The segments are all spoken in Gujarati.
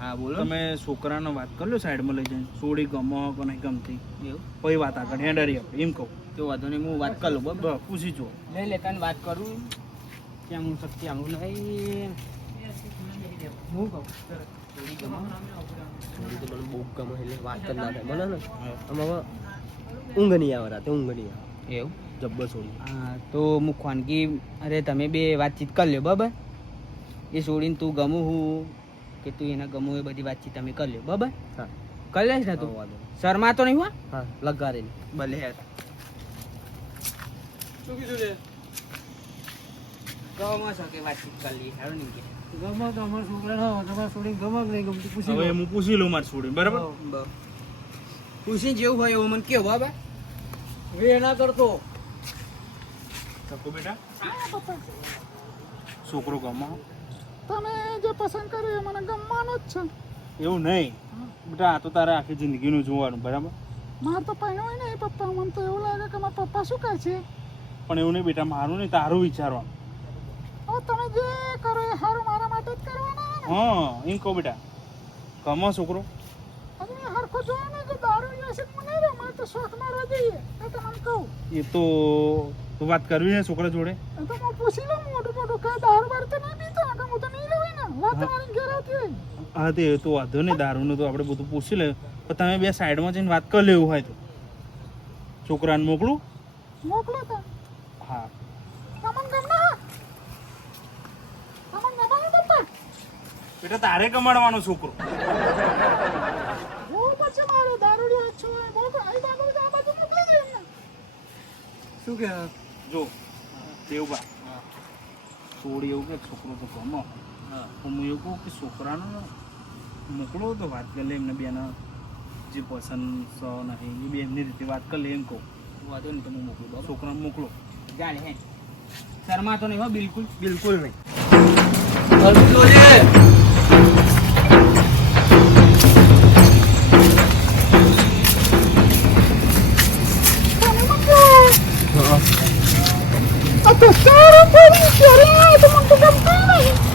હા બોલો. તમે છોકરાનો વાત કરી લો સાઈડમાં લઈ જઈને. સોડી ગમો કે નહીં ગમતી. એવું? કોઈ વાત આગળ. હેન્ડરી આપણે એમ કહું. તો વાંધો નહીં હું વાત કરી લઉં બરાબર? બસ પૂછી જો લઈ લે તને વાત કરું. કેમ હું શક્તિ આવું નહીં. હું કહું? ગમે થોડી તો મને બહુ ગમે એટલે વાત જ ના થાય. મને ને. આમ હવે ઊંઘ નહીં આવે રાતે ઊંઘ નહીં આવે. એવું? જબ્બર સોડી. હા તો હું ખાનગી અરે તમે બે વાતચીત કરી લ્યો બરાબર? એ છોડીને તું ગમું હું. કે તું એને ગમું એ બધી વાતચીત તમે કરી લ્યો બરાબર? હા. કરી લઈશ ને તું? શરમા તો નહીં. હો? હા. લગાડે ભલે યાર. શું કીધું ગમો છો કે વાતચીત કરી લઈએ હારું નહીં કે? ગમે તો અમારા છોકરાને તમારા છોડીને ગમે નહીં ગમતું? પૂછી હવે હું પૂછી લઉં મારી છોડી બરાબર? પૂછીને જેવું હોય એવું મને કેવું બાબા વે ના કરતો. બેટા? છોકરો ગમો તમે જે પસંદ કર્યું એ મને ગમવાનું જ છે. એવું નહીં. બેટા આ તો તારે આખી જિંદગીનું જોવાનું બરાબર? મારે તો પહેણો હોય ને પપ્પા. મને તો એવું લાગે કે મારા પપ્પા શું કહે છે? પણ એવું નહીં બેટા મારું નહીં તારું વિચારવાનું. તમે જે કરો એ હારું મારા માટે જ કરવાના હા એમ કહો બેટા. કમો છોકરો? એ હરખો જોયો ને કે દારૂ વ્યસનમાં નહીં રહે મારે તો શોખ મારવા જઈએ. એ તો મને કહું. એ તો તું વાત કરવી છોકરા જોડે? તો હું પૂછી લઉં મોટું મોટું કે દારૂ બાર તો નહીં પીતો? હું તો તે વાંધો નહીં દારૂનું તો આપણે બધું પૂછી લે પણ તમે બે સાઈડમાં જઈને વાત કરી લેવું હોય તો. છોકરાને મોકલું? મોકલું તો. હા. બેટા તારે કમાડવાનો છોકરો. શું કે જો દેવબા. થોડી એવું કે છોકરો તો ગમો. હું એવું કહું કે છોકરાનો મોકલો તો વાત કરી લે એમને બેના જે પસંદ સ નહીં એ બે એમની રીતે વાત કરી લે એમ કહું. વાંધો નહીં તમે મોકલો છોકરાને મોકલો. જાણે હે. શર્મા તો નહીં હો બિલકુલ. બિલકુલ નહીં.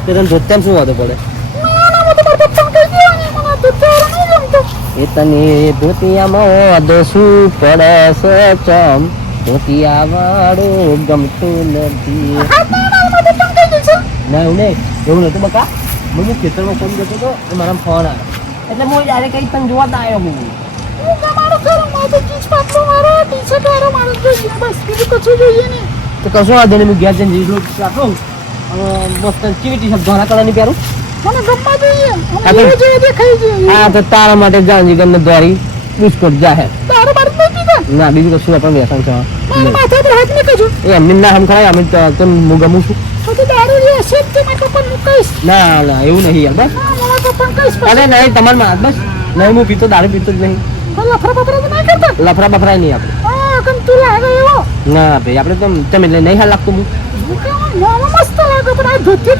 મને તને તો શું નહીં પડે? એ તને ધોતિયામાં વાંધો શું પડે છે ચમ? ધોતિયા વાળું ગમતું નથી. ના, એવું નહીં. એવું નતું બકા. મને ખેતરમાં ફોન કરતો હતો, એ મારા ફોન આવ્યો. એટલે હું જ્યારે કઈ તને જોવા આવ્યો હું તો કશું વાંધો નહીં, હું ઘેર જઈને મસ્ત કેવી ટી શર્ટ ધોળા કલરની પહેરું? મને ગમવા જોઈએ. જોઈએ તો તારા માટે ગાંધી ગમને દોરી બિસ્કુટ જાહેર તારું બાર નહીં પીતા ના બીજું કશું આપણે વ્યસન છે મારા માથા પર હાથ નહીં કજો એ એમની ના હમ ખરાય અમે તો હું ગમું છું. તો દારૂ જે હશે તે મારા પપ્પાને હું કહીશ. ના ના એવું નહીં યાર બસ. અરે નહીં તમારે માં બસ. નહીં હું પીતો દારૂ પીતો જ નહીં. લફરા બફરા તો નહીં કરતા? લફરા બફરાય નહીં આપણે. હા કમ તું લાગે એવો. ના ભાઈ આપણે તો તમે નહીં હાલ લાગતું હું. મસ્ત લાગે પણ આ ધોતી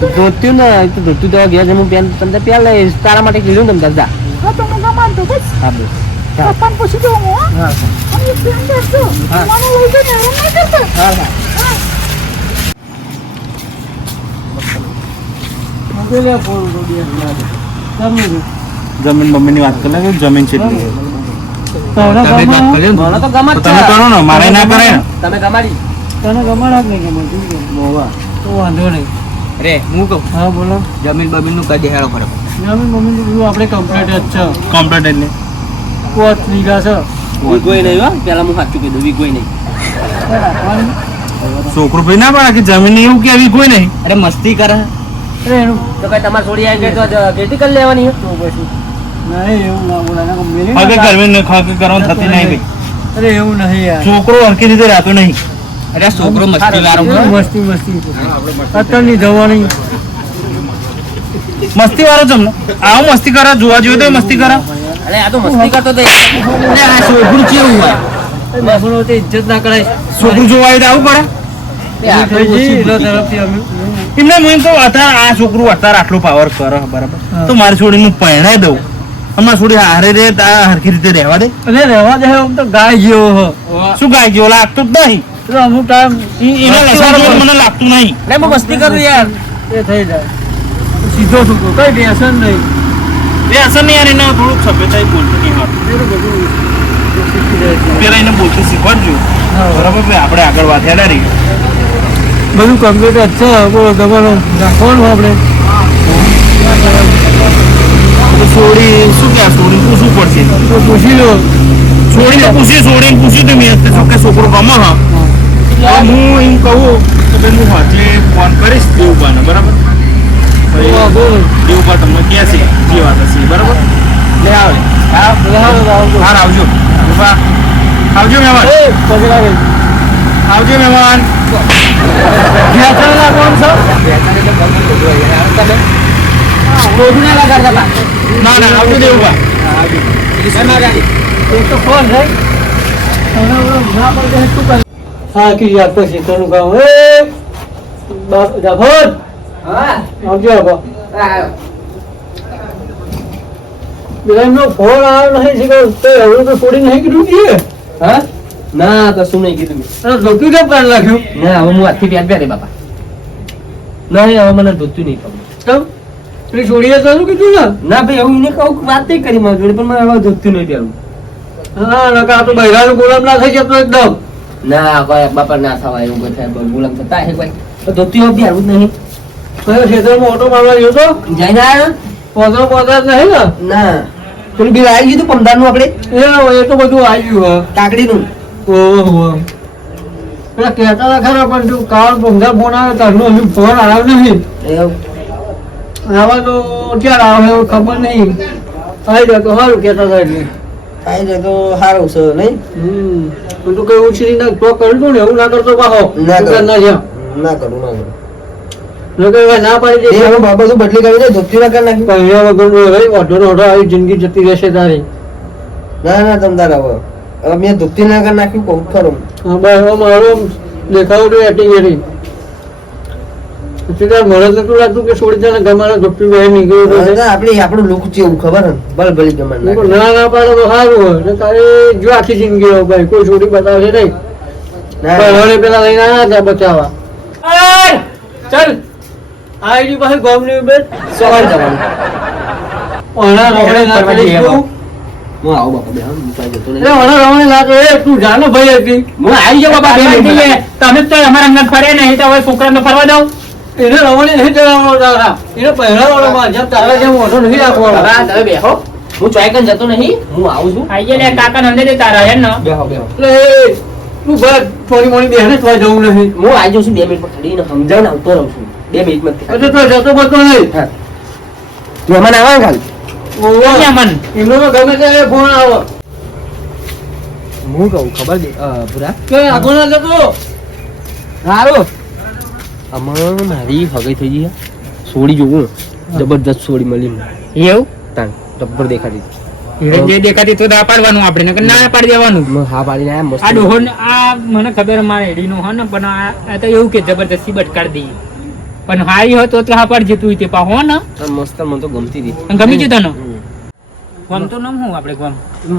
તો ગમતું ને એ તો ધોત્યું તો ગયા હું પેન તમને પ્યાલ લઈ તારા માટે કીધું ને દાદા હા તો હું ગમાન તો બસ. હા બસ. પપ્પાને પૂછી દઉં હું હા. અને એક બેન મને લઈ જઈને હેરાન નહીં કરતા. હા હા. હા જમીન મમ્મીની વાત કરે જમીન છે. તો તમે કરો ને. મારે ના કરાય તમે ગમાડી. તને ગમાડા નહીં ગમાતું મોવા તો વાંધો નહીં. રે હું કહું? હા બોલો. જમીન બમીનનું કદી હેરો ફરક જમીન બધું આપણે કમ્પ્લીટ જ છે. કમ્પ્લીટ એટલે. કોચ લીધા છે. વિગોય નહીં હો. પેલા હું સાચું કીધું વિગોય નહીં. છોકરો ભાઈ ના પાડે કે જમીન એવું કે એવી કોઈ નહીં? અરે મસ્તી કરે. અરે એનું તો કઈ તમારે છોડી આવી ગઈ તો ખેતી કરી લેવાની? તો પછી. નહીં એવું ના બોલાય ના મેલી કરવી કરવાનું થતી નહીં ભાઈ. અરે એવું નહીં યાર. છોકરો હરકી રીતે રાખ્યો નહીં. અરે છોકરો મસ્તી વાળો મસ્તી મસ્તી. અત્યારની જવાની. મસ્તી વાળો જમને. આવો મસ્તી કરા જોવા જોઈએ તો મસ્તી કરે. અરે આ તો મસ્તી કરતો તો અરે આ છોકરું કેવું હોય? આપણો તો ઇજ્જત ના કરાય. છોકરું જોવા આવે તો આવું પડે? એમને હું અત્યારે આ છોકરું અત્યારે આટલો પાવર કરે બરાબર? તો મારી છોડીને હું દઉં. હમણાં છોડી હારે રે હરખી રીતે રહેવા દે. અરે રહેવા દે તો ગાય ગયો શું ગાય ગયો લાગતું જ નહીં. અમુક ટાઈમ મને લાગતું નહીં. એટલે હું મસ્તી કરું યાર. એ થઈ જાય. સીધો છું કઈ ટેન્શન નહીં. એ અસર નહીં યાર એને થોડુંક સભ્યતા બોલતું નહીં છે. પેલા એને બોલતું શીખવાડજો. બરાબર ભાઈ આપણે આગળ વાત હેડા રહીએ. બધું કમ્પ્લીટ જ છે. બોલો તમારો રાખવાનું આપણે? સોડી શું કે આ સોડી? પૂછવું પડશે તો પૂછી લો. સોડી તો પૂછી સોડીને પૂછ્યું તો મેં તો કે છોકરો ગમે હા. હું એમ કહું તો ભાઈ હું હાથે ફોન કરીશ દેવબાને બરાબર? હા, દેવબા તમને કહેશે જે વાત હશે બરાબર? લે આવે. હા આવજો. આવજો. આવજો મહેમાન. એ, પગે લાગે. આવજો મહેમાન. ભેંસણ લાગવાનું છે? ગોઠું ના લગાડતા હતા. ના ના આવજો દેવબા એક તો ફોન ના શું કરે? હા કી પછી તો શીખવાનું કામ. એ જાફર. આવજો એમનો ફોન આવ્યો નહીં શીખો તો એવું તો છોડી નહીં કીધું કે? હા? ના તો શું નહીં કીધું. ધોતું કેમ કાન નાખ્યું ના હવે હું આજથી વ્યાજ બેરે બાપા. નહીં હવે મને ધોતું નહીં ખબર. પેલી છોડીએ તો શું કીધું ને? ના ભાઈ હું એને કહું વાત નહીં કરી મારી જોડે પણ મને હવે ધોતું નહીં પહેરવું. હા નકા તો બૈરાનો ગુલામ ના થઈ જતો એકદમ. ના કોઈ બાપા ના થવાય એવું કોઈ થાય ગુલામ થતા હે કોઈ. તો ધોતી હવે આવું જ નહીં. કયો ખેતરમાં ઓટો મારવા ગયો તો? જઈને આવ્યો પોતા પોતા જ નહીં ને? ના. પેલું બી આવી ગયું પમદારનું આપણે? એ એ તો બધું આવી ગયું કાકડી નું ઓહો. પેલા કહેતા હતા ખરા પણ તું કાળ પંદર ફોન આવે તારનો હજુ ફોન આવ્યો નહીં. આવા તો ક્યારે આવે એવું ખબર નહીં. આવી જાય તો સારું કહેતા હતા એટલે. જાય તો સારું છે નહીં? હમ. તું કઈ ઉછરી ના તો કરતું ને એવું ના કરતો પાહો. ના તું ના જ્યાં ના કરું ના કરું. જો ના પાડી દે. હવે બાબા શું બદલી કરી દે? ધોતી ના કરી નાખ્યું કહ્યા વગર ભાઈ ઓઢો ને ઓઢો આવી જિંદગી જતી રહેશે તારી. ના ના તમ તારા હવે. હવે મેં ધોતી ના કરી નાખ્યું કહું ખરું. હા બસ મારો દેખાવ એટી ગયેલી પછી તાર મને નતું લાગતું કે છોડી નીકળ્યું તો આપણું લુક જેવું ખબર હે. ભલે ભલી કહું, ના ના પાડો તો સારું હોય. ને તારે જો આખી જિંદગી ભાઈ કોઈ છોડી બતાવશે નહીં. પહેલાને પેલા લઈને આવ્યા હતા બચાવવા. ચાલ. આઈડી પાસે ગામની બેટ સવાર જવાનું. ઓણા રમણે ના કરીશું. હું આવું બાપા બે હા. મુકાઈ જતો એટલે નહીં ઓણા રમણે ના કરે તું જાનો ભાઈ હતી હું આવી જાઉં બાપા તમે તો અમારા અંગત ફરે નહીં તો હવે છોકરાને ફરવા દઉં. એને રમણે નહીં ચલાવવાનો તારા. એને પહેરાવાનો માં જેમ તારા જેમ ઓઢો નહીં રાખવાનો. બાબા તમે બેહો. હું ચોયકન જતો નહીં. હું આવું છું. આઈ લે કાકા નંદે દે તારા હે ને બેહો. બેહો એ તું બસ થોડી મોડી બેહને તો જવું નહીં. હું આવી જાઉં છું બે મિનિટ ખડીને સમજાવ ને આવતો રહું છું. બે મિનિટમાં એટલે તો જતો બતો નહીં. હા. મહેમાન આવે ને ખાલી? ઓવા. ક્યાં મન. એમનો તો ગમે ત્યારે ફોન આવે. હું કહું ખબર પૂરા કે આગો ના જતો. સારું આમાં મારી હગાઈ થઈ ગઈ સોડી જોવું. જબરદસ્ત સોડી મળી એવું? તાણ જબ્બર દેખાતી. જે દેખાતી તો ના પાડવાનું આપણે ને ના પાડી દેવાનું. હા પાડી ના આ ડોહો આ મને ખબર મારે એડીનો હો ને પણ આ તો એવું કે જબરદસ્તી બટકાડી દઈએ. પણ હારી હોય તો તો હા પાડ જતું તે પા હો ને. મસ્ત મને તો ગમતી હતી. ગમી જતો તને? ગમ તો નામ હું આપણે ગમ.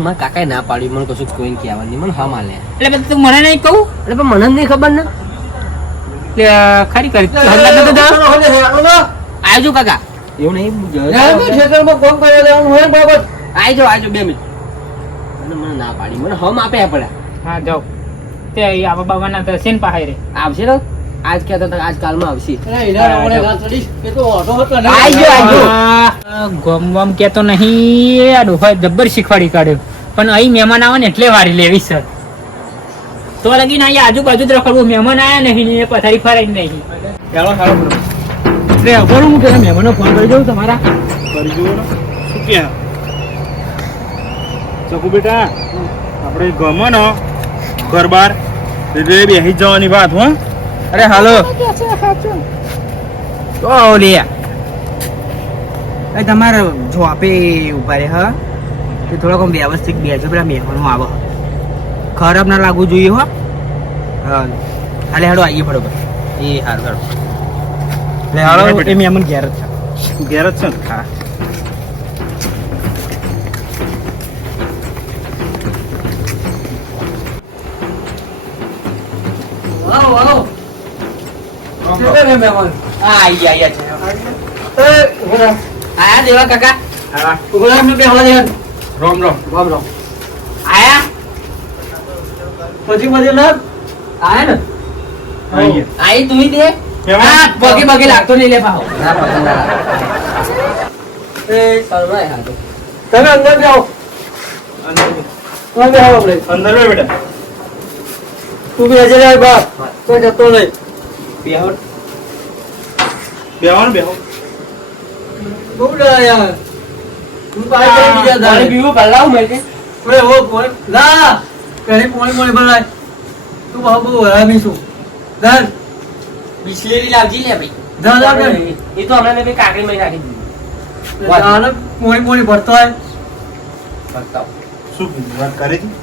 મારા કાકાએ ના પાડી મને કશું કોઈ કહેવાનું નહીં. મને હા માલે એટલે તું મને નહીં કહું? એટલે મને નહીં ખબર ને. ખરી કરી? આવજો કાકા. એવું નહીં હું ગયો યાર, તો. તો ખેતરમાં કામ કરવા જવાનું હોય ને આવજો આવજો બે મિનિટ. મને મને ના પાડી મને હમ આપે પડે. હા જાઓ. તે આવા બાબાના તો સેન પહાય રે આવશે તો? આજ કહેતા હતા આજ કાલમાં આવશે. એટલે એના રમણે ના ચડીશ. એ તો ઓઢો હતો ને. આઈ ગયો, આઈ ગયો. આ ગમ ગમ કેતો નહીં. આ ડોહા જબ્બર શીખવાડી કાઢ્યો. પણ અહીં મહેમાન આવે ને એટલે વારી લેવી સર. તો લગી ના આજુબાજુ જ રખડવું. મહેમાન આયા નહીં ને એ પથારી ફરાય નહીં ચાલો, ચાલો. એટલે અભણ હું પેલા મહેમાનો ફોન કરી દઉં તમારા. કરી દઉં શું કે? ચકુ બેટા આપણે ગમે ને ઘર બાર. એટલે બેસી જ જવાની વાત હો. અરે હાલો. તો આવો લે. તમારે તમારે જોપે ઊભા રે હા. તે થોડોક વ્યવસ્થિત બેસો પેલા મહેમાનો આવે. ખરાબ ના લાગવું જોઈએ હો. હા. હાલે હેડો આવીએ બરોબર એ હારું હાડો એટલે હાડો એ મહેમાન ઘેર જ છે. ઘેર જ છે? ને હા આવો, આવો. કેટલા મહેમાન? આ આઈ આઈ છે. આયા દેવા કાકા. ઊભા એમને બેહવા દે રોમ રોમ. રામ રોમ. પછી પછી ના આયા ને? આઈ. તું દે. પગે પગે લાગતો નહીં લે પાહો. તમે અંદર જાઓ. અંદર બેહો આપણે અંદર બેટા. તું બી હજે જાય બાપ તો જતો નહીં. બેહો. બેહો ને બેહો. બહુ ડરાયા તું પાછળ બીજા દાડે. પીવું પહેલા આવું મેં કે? હો પોઈ ના! કઈ પોણી પોણી ભરાય. તું બહુ બહુ હરામી છું. ધર. બિસ્લેરી લાવજી લે ભાઈ. ધર ધર ધર. એ તો હમણાં મેં બે કાકડીમાં નાખી દીધી. તારે પોણી પોણી ભરતો હોય. બતાવો. શું કીધું? વાત કરી હતી?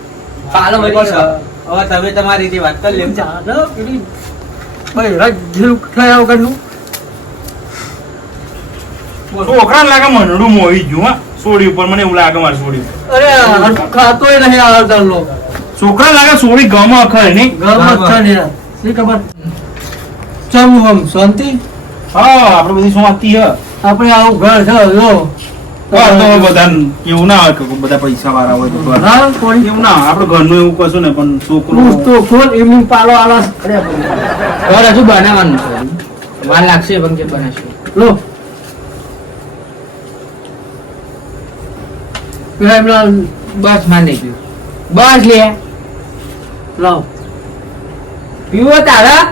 પાલો મળી હવે તમે તમારી રીતે વાત કરી લેમ ચાલો પેલી ભાઈ રાજ જેલું થયા વગરનું છોકરા લાગે મનડું મોઈ ગયું હા? સોડી ઉપર મને એવું લાગે મારી સોડી અરે ખાતો ખાતોય નહીં આ દરલો છોકરા લાગે સોડી ગમ અખર નહીં ગમ અખર ને શી ખબર? ચમ હમ શાંતિ? હા આપણે બધી શું વાતી હે? આપણે આવું ઘર છે ના ના ને લો. બસ માની ગયું. બસ લે. લાવ. પીવો તારા?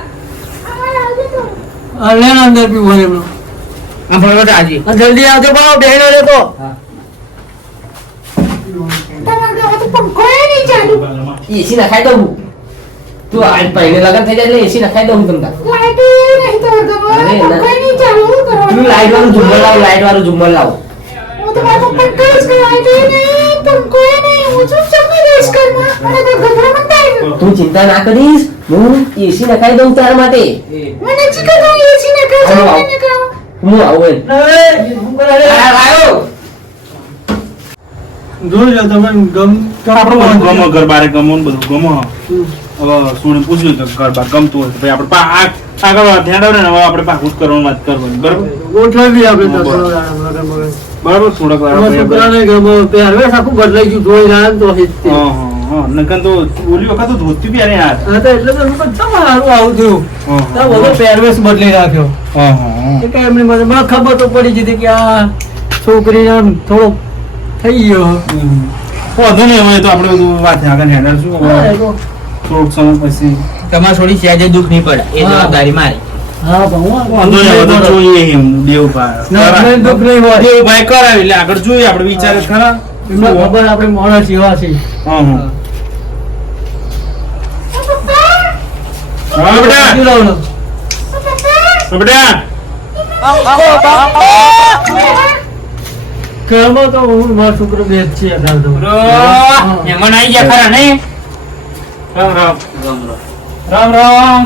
આ લે અંદર પીવો એમનો. આ ભણવા તાજી જલ્દી આવજો બાવ બેહીને રહેતો એસી નખાઈ દઉં હું. તું આ પહેલે લગન થઈ જાય એસી નખાઈ દઉં હું તમને તું લાઈટ વાળું ઝુમ્મર લાવ લાઈટ વાળું ઝુમ્મર લાવ. તું ચિંતા ના કરીશ. હું એસી નખાઈ દઉં તારા માટે. હું આવું આવ્યો. જોજો તમે ગમ આપણે ગમો ઘર બારે ગમો ને બધું ગમો. હવે સોને પૂછ્યું કે ઘર બાર ગમતું હોય તો ભાઈ આપણે આ- આગળ ધ્યાન આવે ને હવે આપણે પાકું કરવાનું વાત કરવાની બરાબર? ગોઠવી આપણે દસ બરાબર. થોડાક છોકરાને ગમો પહેરવેશ આખું બદલાઈ ગયું જોઈ રહ્યા તો હિત તે. હા, હા, હા. નકર તો ઓલી વખત તો ધોતી યાર હા તો એટલે તો આવું થયું તો બધો પહેરવેશ બદલી નાખ્યો હા, હા. કઈ એમને મને મને ખબર તો પડી જતી કે આ છોકરીને થોડો થઈ ગયો. વાંધો નહીં હવે તો આપણે બધું વાત આગળ હેન્ડલ શું તો- થોડોક સમય પછી તમારે થોડી સહેજે દુઃખ નહીં પડે એ. જવાબદારી મારી હા વાંધો નહીં જોઈએ એમ દેવભાઈ ના, આપણે દુઃખ નહીં હોય. દેવભાઈ કરાવે એટલે આગળ જોઈએ આપણે વિચારે ખરા. એમને ખબર આપણે માણસ એવા છે હા હા. બેટા. બેટા. તો હું મારો છોકરો બે. મહેમાન આવી ગયા ખરા નહીં? રામ રામ. રામ રામ.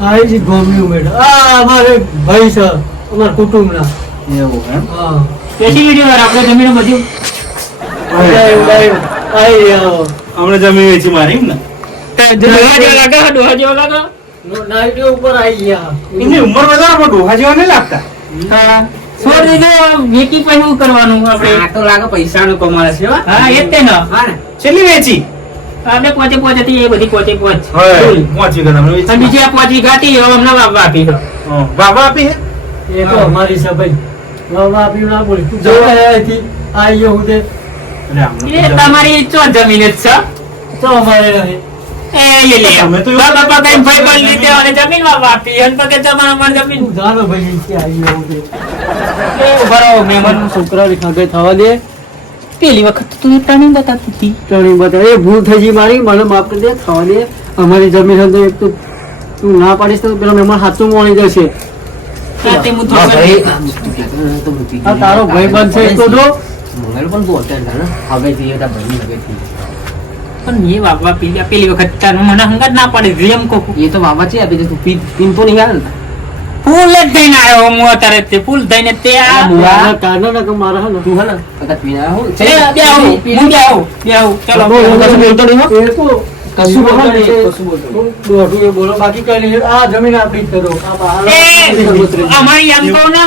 આ છે ગોમની ઉમેર આ અમારે ભાઈ છે અમારા કુટુંબના. એવું એમ? હા. કેટલી વીડિયો વાર આપણે જમીન બધું? હમણાં જમી વેચી મારી એમ ને ડોહા જેવા લાગે ડોહા જેવા લાગે નાઈટી ઉપર આઈ ગયા. એમની ઉંમર વધારે પણ ડોહા જેવા નહીં લાગતા. હા. છોડ દીધો વેકી પછી શું કરવાનું આપણે? તો લાગે પૈસાનું કમાલ છે હા. એ તે ને. હા ને. છેલ્લી વેચી. આપણે પોચે પોચે થી એ બધી પોચે પોચ. પોચી ગયા તમે બીજી આ પોચી ગાતી હમણાં વાપવા આપી. હા. આપી એ તો અમારી છે ભાઈ. બાબા આપ્યું ના બોલી તું જવા અહીંથી આઈ ગયો હું તે એટલે આમને એ તમારી ચો જમીન જ છે. તો અમારે નહીં એ લે અમે તો બાપા કઈ ભાઈ જમીન લીધે અને જમીન વાપવા આપી અને પગે જમા અમાર જમીન તું ભાઈ અહીંથી આઈ ગયો હું તે એ રહો મહેમાન છોકરાને ખાગે થવા દે. પેલી વખત તું ત્રણેય બતાવતી હતી. ત્રણેય બતા એ ભૂલ થઈ ગઈ મારી. મને માફ કરી દે. થવા દે. અમારી જમીન હતી એક તો તું ના પાડીશ તો પેલો મહેમાન હાથું મોણી જશે. તો તારો. ભાઈ બંધ છે તો જો. મંગળ પણ તું અત્યારે હવે જઈએ તારા ભાઈ લગે પણ એ પી પેલી વખત તાર મને હંગાત ના પડે એમ કહું. એ તો વાવા છે આપી દે તું પીન તો નહીં આવે ને ફૂલ જ થઈને આવ્યો હું અત્યારે તે ફૂલ થઈને તે આ મારા કાનો ના કે મારા હે તું હે ને કદાચ પીને આવ્યો હોય. બે આવું, હું બે આવું, બે આવું. ચલો. બોલ, બોલ, બોલ. બોલતો નહીં એ તો કશું બોલતો નહીં, કશું બોલતો નહીં. તું બોલો બાકી કઈ નહીં આ જમીન આપણી કરો આ અમારી એમ કહું ને